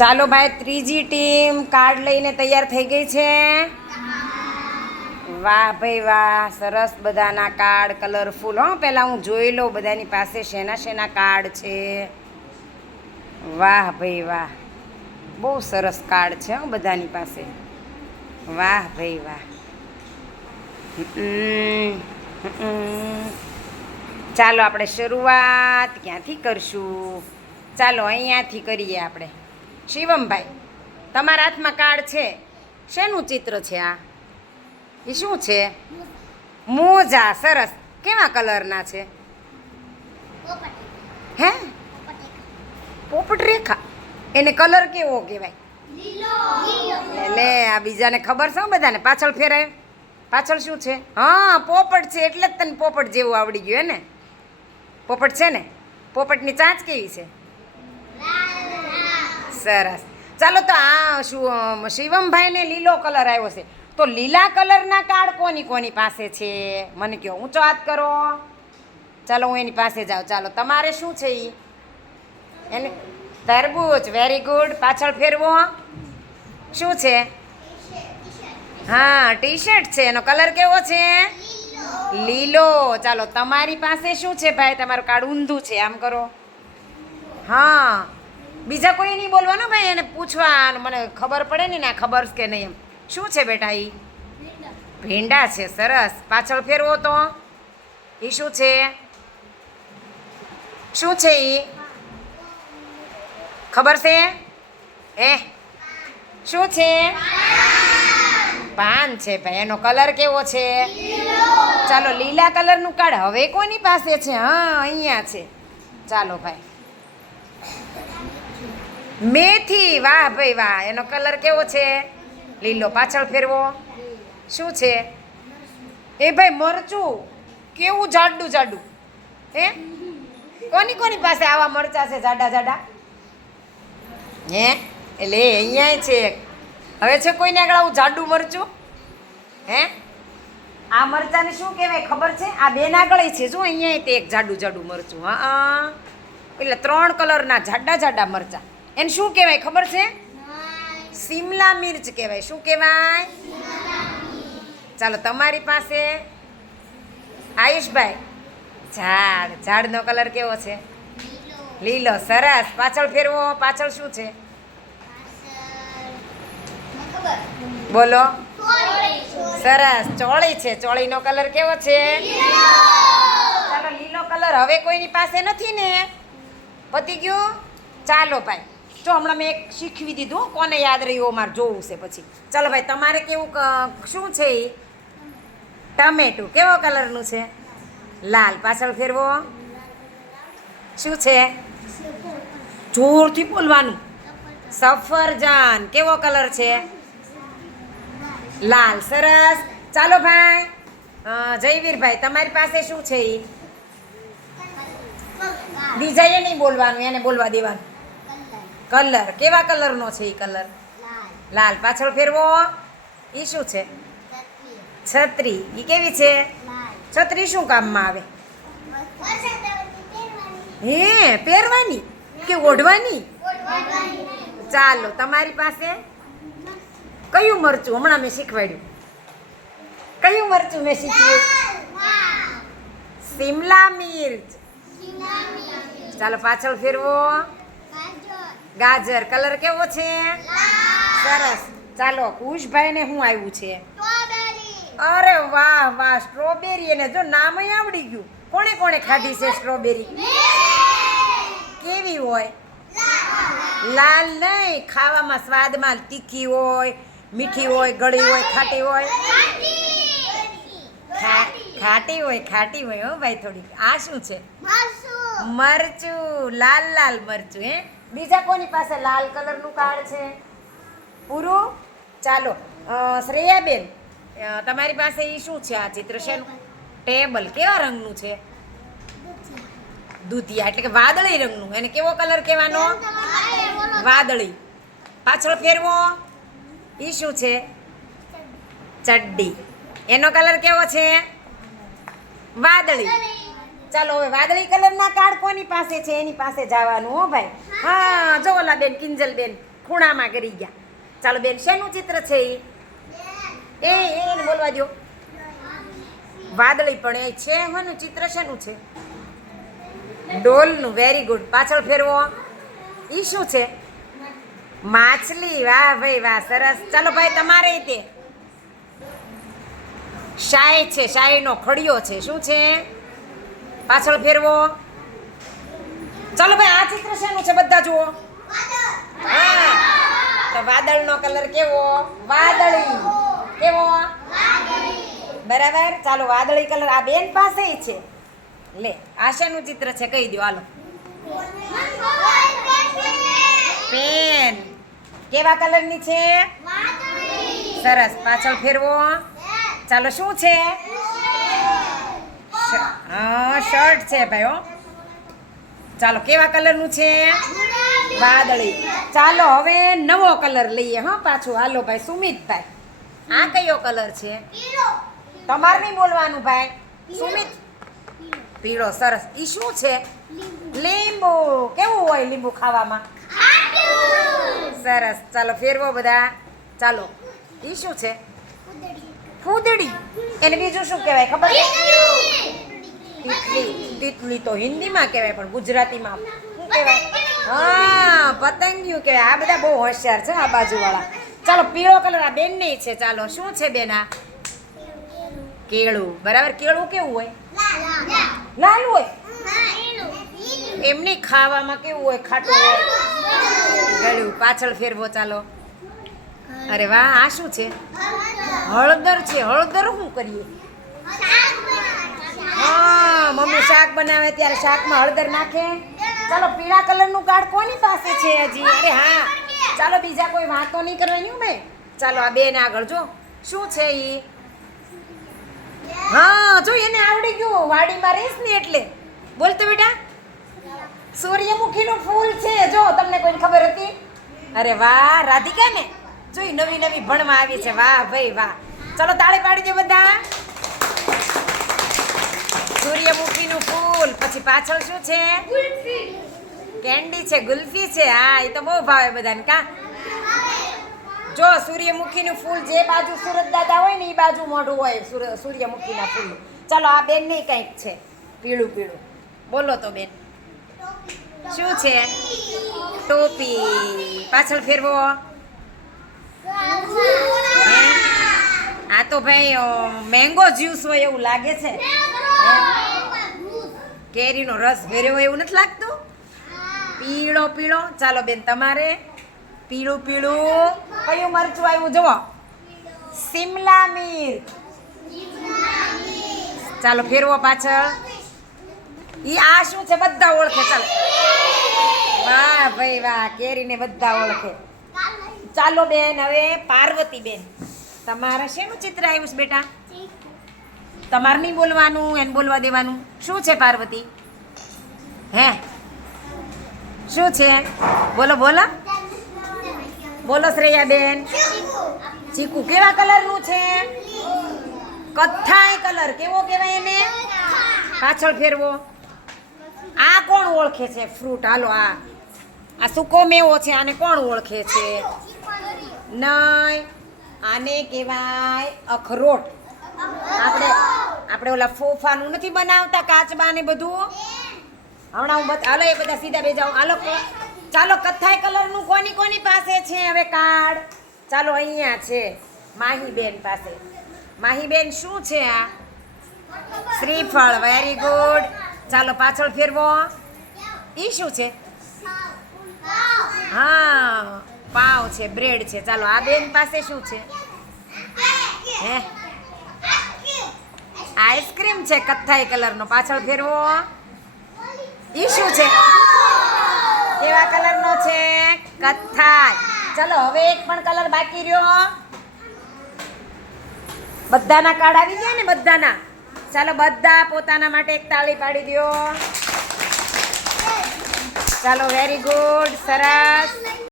ચાલો ભાઈ, ત્રીજી ટીમ કાર્ડ લઈને તૈયાર થઈ ગઈ છે. વાહ ભાઈ વાહ, સરસ બધાના કાર્ડ, કલરફુલ. હો, પહેલાં હું જોઈ લઉં બધાની પાસે શેના શેના કાર્ડ છે. વાહ ભાઈ વાહ, બહુ સરસ કાર્ડ છે, હો, બધાની પાસે. વાહ ભાઈ વાહ. ચાલો આપણે શરૂઆત ક્યાંથી કરશું? ચાલો અહીંયાથી કરીએ આપણે. શિવમભાઈ તમારા હાથમાં કાર્ડ છે. શેનું ચિત્ર છે આ? એ શું છે? મોજા સરસ. કેવા કલરના છે? હે? પોપટ રેખા. એને કલર કેવો કહેવાય? એટલે આ બીજાને ખબર છે બધાને? પાછળ ફેરાય. પાછળ શું છે? હા પોપટ છે. એટલે જ તને પોપટ જેવું આવડી ગયું હે ને? પોપટ છે ને? પોપટની ચાંચ કેવી છે? સરસ. ચાલો તો આ શું શિવમભાઈને લીલો કલર આવ્યો છે. તો લીલા કલરના કાર્ડ કોની કોની પાસે છે? મને કહો, ઊંચો હાથ કરો. ચાલો હું એની પાસે જાઉં. ચાલો, તમારે શું છે એ એને તરબૂચ વેરી ગુડ પાછળ ફેરવો. શું છે? હા ટી શર્ટ છે. એનો કલર કેવો છે? લીલો. ચાલો, તમારી પાસે શું છે ભાઈ? તમારું કાર્ડ ઊંધું છે, આમ કરો. હા. બીજા કોઈ નહીં બોલવાનું ભાઈ, એને પૂછવાનું મને ખબર પડે ને ને ખબર કે નહીં એમ. શું છે બેટા એ ભીંડા છે, સરસ. પાછળ ફેરવો તો. એ શું છે? શું છે એ ખબર છે? એ? શું છે? પાન છે ભાઈ, એનો કલર કેવો છે? ચાલો, લીલા કલરનું કાર્ડ હવે કોની પાસે છે? હા, અહીંયા છે. ચાલો ભાઈ. મેથી, વાહ ભાઈ વાહ, એનો કલર કેવો છે? લીલો પાછળ ફેરવો. શું છે? એ ભાઈ મરચું, કેવું જાડું જાડું? હે? કોની કોની પાસે આવા મરચા છે જાડા જાડા? હે? એટલે અહીંયા છે. હવે છે કોઈને આગળ આવું જાડું મરચું? હે? આ મરચાને શું કહેવાય ખબર છે? આ બેન આગળ છે શું અહીંયા તે એક જાડું જાડું મરચું. હા. એટલે ત્રણ કલરના જાડા જાડા મરચા. એને શું કહેવાય ખબર છે? સિમલા મિર્ચ કહેવાય. શું કહેવાય? ચાલો તમારી પાસે આયુષભાઈ. ઝાડ. ઝાડનો કલર કેવો છે? લીલો. સરસ. પાછળ ફેરવો. પાછળ શું છે? બોલો. સરસ. ચોળી છે. ચોળીનો કલર કેવો છે? ચાલો લીલો કલર હવે કોઈની પાસે નથી ને? પતી ગયું? ચાલો ભાઈ. જો હમણાં મેં એક શીખવી દીધું કોને યાદ રહ્યું મારે જોવું છે પછી. ચાલો ભાઈ તમારે કેવું શું છે એ ટમેટું કેવો કલરનું છે? લાલ. પાછળ ફેરવો. શું છે? જોરથી બોલવાનું. સફરજન. કેવો કલર છે? લાલ. સરસ. ચાલો ભાઈ. જયવીરભાઈ તમારી પાસે શું છે એ બીજાએ નહીં બોલવાનું એને બોલવા દેવાનું. કલર? કેવા કલરનો છે એ કલર? લાલ. પાછળ ફેરવો. એ શું છે? છત્રી. એ કેવી છે? છત્રી શું કામમાં આવે? હે પહેરવાની? કે ઓઢવાની? ચાલો તમારી પાસે કયું મરચું? હમણાં મેં શીખવાડ્યું. કયું મરચું મેં શીખવ્યું શિમલા મિર્ચ. ચાલો પાછળ ફેરવો. ગાજર કલર કેવો છે? સરસ. ચાલો કુશભાઈને શું આવ્યું છે. અરે વાહ વાહ સ્ટ્રોબેરી. એને જો નામ આવડી ગયું. કોણે કોણે ખાધી છે સ્ટ્રોબેરી? કેવી હોય? લાલ. નહીં. ખાવામાં સ્વાદમાં તીખી હોય મીઠી હોય ગળી હોય ખાટી હોય. ખાટી. હોય ખાટી હોય. હો ભાઈ થોડી આ શું છે? મરચું. લાલ લાલ મરચું હે? બીજા કોની પાસે લાલ કલરનું કાર્ડ છે? પૂરું? ચાલો શ્રેયાબેન તમારી પાસે એ શું છે આ ચિત્ર? શેનું? ટેબલ, કેવા રંગનું છે? દૂધિયા, એટલે કે વાદળી રંગનું. એને કેવો કલર કહેવાનો? વાદળી. પાછળ ફેરવો. એ શું છે? ચડ્ડી. એનો કલર કેવો છે? વાદળી. ચાલો હવે વાદળી કલરના કાર્ડ કોની પાસે છે? એની પાસે જવાનું હો ભાઈ. હા, જો ઓલા બેન કિંજલ બેન ખૂણામાં કરી ગયા. ચાલો બેન, શેનું ચિત્ર છે એ એ, એને બોલવા દો વાદળી પણ એ છે, હોનું ચિત્ર શેનું છે? ડોલનું વેરી ગુડ પાછળ ફેરવો. ઈ શું છે? માછલી. વાહ ભાઈ, વાહ, સરસ. ચાલો ભાઈ, તમારે તે. શાય છે, શાયનો ખડિયો છે. શું છે? પાછળ ફેરવો. ચાલો ભાઈ આ ચિત્ર શેનું છે બધા જુઓ. હા. તો વાદળનો કલર કેવો? વાદળી. કેવો? બરાબર? ચાલો વાદળી કલર આ બેન પાસે છે. લે આશાનું ચિત્ર છે? કહી દો હાલો. પેન. કેવા કલરની છે? સરસ. પાછળ ફેરવો. ચાલો શું છે? શર્ટ. છે ભાઈ, હો. ચાલો, કેવા કલરનું છે? વાદળી. ચાલો, હવે નવો કલર લઈએ, હા, પાછું. હાલો ભાઈ, સુમિતભાઈ. આ કયો કલર છે? તમારે નહીં બોલવાનું ભાઈ. સુમિત. પીળો, સરસ. ઈ શું છે? લીંબુ. કેવું હોય લીંબુ ખાવામાં? સરસ. ચાલો, ફેરવો બધા. ચાલો. ઈ શું છે? ફૂદડી. એને બીજું શું કહેવાય? ખબર છે? તિતલી તો હિન્દીમાં કહેવાય, પણ ગુજરાતીમાં શું કહેવાય? હા, પતંગિયું કહેવાય. આ બધા બહુ હોશિયાર છે, આ બાજુવાળા. ચાલો, પીળો કલર આ બેન નહીં છે, ચાલો, શું છે બેન આ? કેળું. બરાબર, કેળું કેવું હોય? લાલ હોય? એમની ખાવામાં કેવું હોય? ખાટું હોય? ગળ્યું. પાછળ ફેરવો, ચાલો. અરે વાહ, આ શું છે? હળદર છે. હળદર શું કરીએ? હા, મમ્મી શાક બનાવે ત્યારે શાકમાં હળદર નાખે. ચાલો, પીળા કલરનું કાર્ડ કોની પાસે છે હજી? અરે હા, ચાલો, બીજા કોઈ વાતો નહીં કરવાની ભાઈ. ચાલો, આ બેન આગળ જો. શું છે એ હા, જો એને આવડી ગયું. વાડીમાં રહીશ ને એટલે. બોલ તો બેટા. સૂર્યમુખીનું ફૂલ છે. જો, તમને કોઈને ખબર હતી? અરે વાહ રાધિકા ને જોઈ નવી નવી ભણવા આવી છે. વાહ ભાઈ, વાહ. ચલો, તાળી પાડી દો બધા. સૂર્યમુખીનું ફૂલ. પછી પાછળ શું છે? કેન્ડી છે ગુલ્ફી છે. હા એ તો બહુ ભાવે બધાને કા? જો સૂર્યમુખીનું ફૂલ જે બાજુ સુરત દાદા હોય ને એ બાજુ મોઢું હોય સૂર- સૂર્યમુખીના ફૂલ. ચાલો આ બેન નહીં કંઈક છે. પીળું પીળું. બોલો તો બેન. શું છે? ટોપી. પાછળ ફેરવો? આ તો ભાઈ મેંગો જ્યુસ હોય એવું લાગે છે. કેરીનો રસ ભેર્યો એવું નથી લાગતું? પીળો પીળો. ચાલો બેન, તમારે? પીળું પીળું. કયું મરચું આવ્યું? જુઓ. સિમલા મિર્ચ. ચાલો, ફેરવો પાછળ. ઈ આ શું છે? બધા ઓળખે. ચાલો. વાહ ભાઈ, વાહ. કેરીને બધા ઓળખે. ચાલો બેન, હવે પાર્વતી બેન તમારા શેનું ચિત્ર આવ્યું છે બેટા? તમારે નહીં બોલવાનું, એને બોલવા દેવાનું. શું છે પાર્વતી? હે? શું છે? બોલો બોલો. બોલો શ્રેયા બેન ચીકુ કેવા કલરનું છે? કથ્થાઈ કલર. કેવો કહેવાય એને? પાછળ ફેરવો. આ કોણ ઓળખે છે? ફ્રૂટ. હાલો, આ. આ સૂકો મેવો છે, આને કોણ ઓળખે છે? નહીં આને કહેવાય અખરોટ. આપણે આપણે ઓલા ફોફાનું નથી બનાવતા, કાચબા ને બધું? હમણાં હું હાલો એ બધા સીધા બે જાઉં હાલો ચાલો, કથ્થાઈ કલરનું કોની કોની પાસે છે? હવે કાર્ડ. ચાલો, અહીંયા છે. માહીબેન પાસે. માહીબેન શું છે આ? શ્રીફળ વેરી ગુડ ચાલો, પાછળ ફેરવો. ઈ શું છે? હા, પાવ છે, બ્રેડ છે. ચાલો, આ બેન પાસે શું છે? હે? આઈસ્ક્રીમ છે કથ્થાઈ કલરનો. પાછળ ફેરવો. ઈ છે? કેવા કલરનો છે? કથ્થાઈ. ચલો, હવે એક પણ કલર બાકી રહ્યો બધાના કાર્ડ આવી ગયા ને, બધાના? ચાલો, બધા પોતાના માટે એક તાળી પાડી દો ચાલો વેરી ગુડ સરસ.